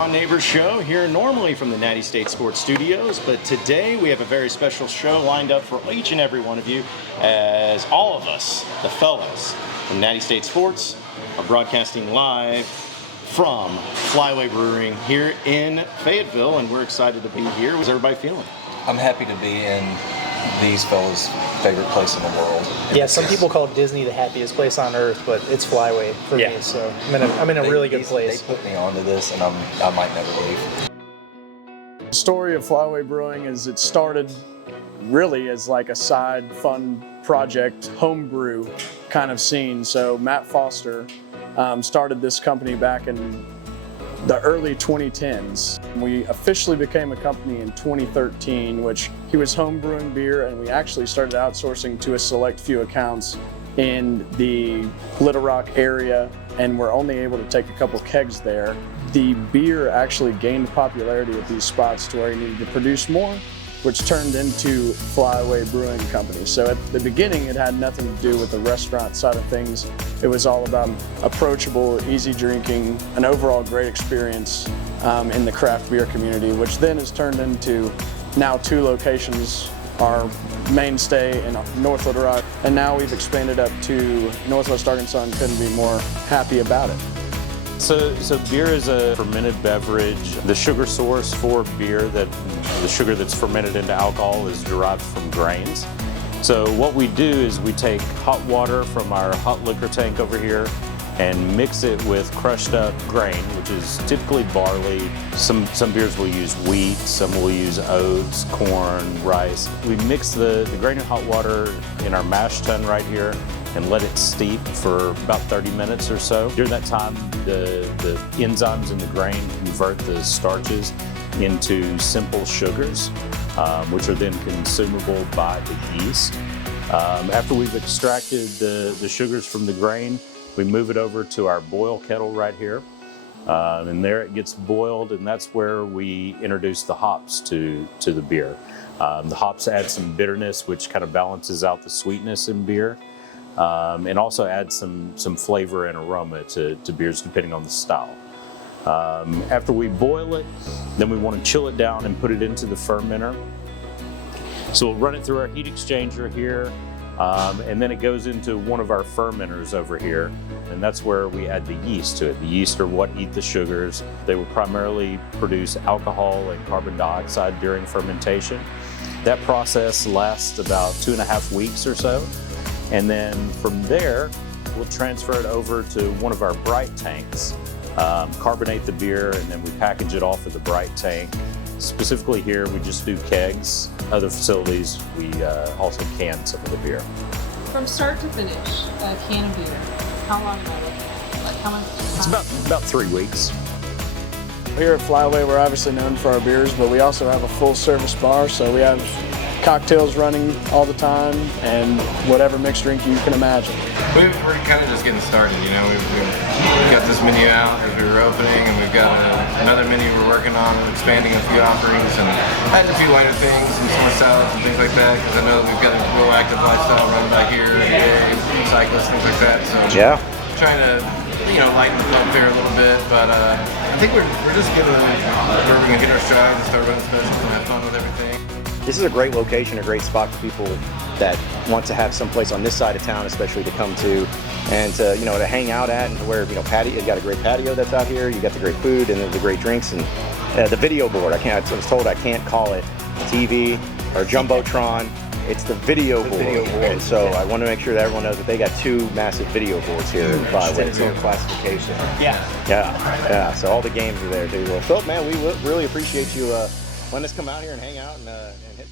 Our neighbor show here normally from the Natty State Sports Studios, but today we have a very special show lined up for each and every one of you, as all of us, the fellas from Natty State Sports, are broadcasting live from Flyway Brewing here in Fayetteville, and we're excited to be here. How's everybody feeling? I'm happy to be in these fellas' favorite place in the world. Yeah, some people call Disney the happiest place on earth, but it's Flyway for me, so I'm in a really good place. They put me onto this, and I might never leave. The story of Flyway Brewing is it started really as like a side fun project, homebrew kind of scene. So Matt Foster started this company back in the early 2010s. We officially became a company in 2013, which he was home brewing beer, and we actually started outsourcing to a select few accounts in the Little Rock area, and we're only able to take a couple kegs there. The beer actually gained popularity at these spots to where he needed to produce more, which turned into Flyway Brewing Company. So at the beginning, it had nothing to do with the restaurant side of things. It was all about approachable, easy drinking, an overall great experience in the craft beer community, which then has turned into now 2 locations, our mainstay in North Little Rock, and now we've expanded up to Northwest Arkansas and couldn't be more happy about it. So beer is a fermented beverage. The sugar source for beer, the sugar that's fermented into alcohol, is derived from grains. So what we do is we take hot water from our hot liquor tank over here and mix it with crushed up grain, which is typically barley. Some beers will use wheat, some will use oats, corn, rice. We mix the grain and hot water in our mash tun right here and let it steep for about 30 minutes or so. During that time, the enzymes in the grain convert the starches into simple sugars, which are then consumable by the yeast. After we've extracted the sugars from the grain, we move it over to our boil kettle right here. And there it gets boiled, and that's where we introduce the hops to the beer. The hops add some bitterness, which kind of balances out the sweetness in beer. And also add some flavor and aroma to beers depending on the style. After we boil it, then we want to chill it down and put it into the fermenter. So we'll run it through our heat exchanger here, and then it goes into one of our fermenters over here, and that's where we add the yeast to it. The yeast are what eat the sugars. They will primarily produce alcohol and carbon dioxide during fermentation. That process lasts about 2.5 weeks or so. And then from there, we'll transfer it over to one of our bright tanks, carbonate the beer, and then we package it off of the bright tank. Specifically here, we just do kegs. Other facilities, we also can some of the beer. From start to finish, a can of beer, how long am I looking at? Like how much time? It's about 3 weeks. Here at Flyway, we're obviously known for our beers, but we also have a full service bar, so we have cocktails running all the time and whatever mixed drink you can imagine. We're kind of just getting started, you know. We've got this menu out as we were opening, and we've got another menu we're working on, expanding a few offerings, and adding a few lighter things and some more salads and things like that, because I know that we've got a real active lifestyle running back here, and cyclists, things like that. So Yeah. Trying to, lighten the up there a little bit, but I think we're just getting where we're gonna hit our stride and start running specials and have fun with everything. This is a great location, a great spot for people that want to have some place on this side of town, especially to come to and to, to hang out at, and to where, patio. You got a great patio that's out here. You got the great food and the great drinks, and the video board. I was told I can't call it TV or Jumbotron. It's the video board. And so I want to make sure that everyone knows that they got 2 massive video boards here in Flyway. It's its own classification. Yeah. So all the games are there too. Well, Phil, man, we really appreciate you letting us come out here and hang out and hit